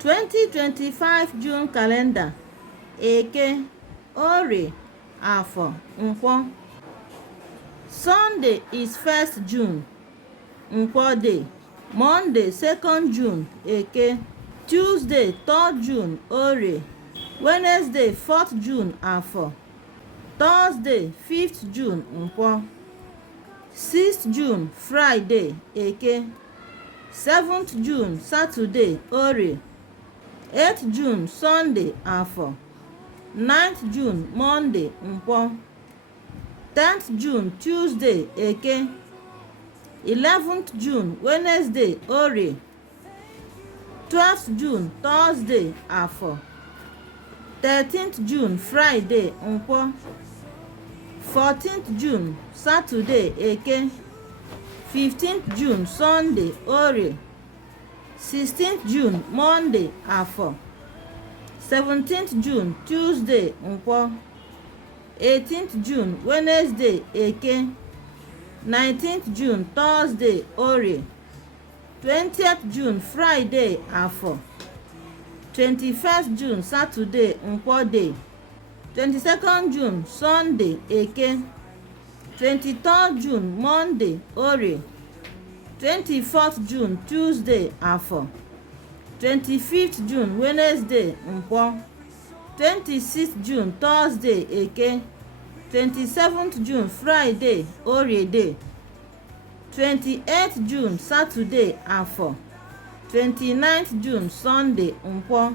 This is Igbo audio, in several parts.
2025 June calendar: Eke, Orie, Afọ, Nkwọ. Sunday is 1st June, Nkwọ day. Monday 2nd June, Eke. Tuesday 3rd June, Orie. Wednesday 4th June, Afọ. Thursday 5th June, Nkwọ. 6th June, Friday, Eke. 7th June, Saturday, Orie. 8th June, Sunday, Afọ. 9th June, Monday, Nkwọ. 10th June, Tuesday, Eke. 11th June, Wednesday, Orie. 12th June, Thursday, Afọ. 13th June, Friday, Nkwọ. 14th June, Saturday, Eke. 15th June, Sunday, Orie. 16th June, Monday, Afọ. 17th June, Tuesday, Nkwọ. 18th June, Wednesday, Eke. 19th June, Thursday, Orie. 20th June, Friday, Afọ. 21st June, Saturday, Nkwọ day. 22nd June, Sunday, Eke. 23rd June, Monday, Orie. 24th June, Tuesday, Afọ. 25th June, Wednesday, Nkwọ. 26th June, Thursday, Eke. 27th June, Friday, Orie day. 28th June, Saturday, Afọ. 29th June, Sunday, Nkwọ.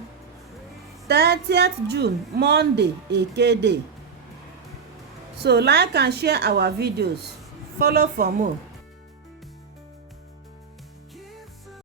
30th June, Monday, Eke day. So like and share our videos. Follow for more.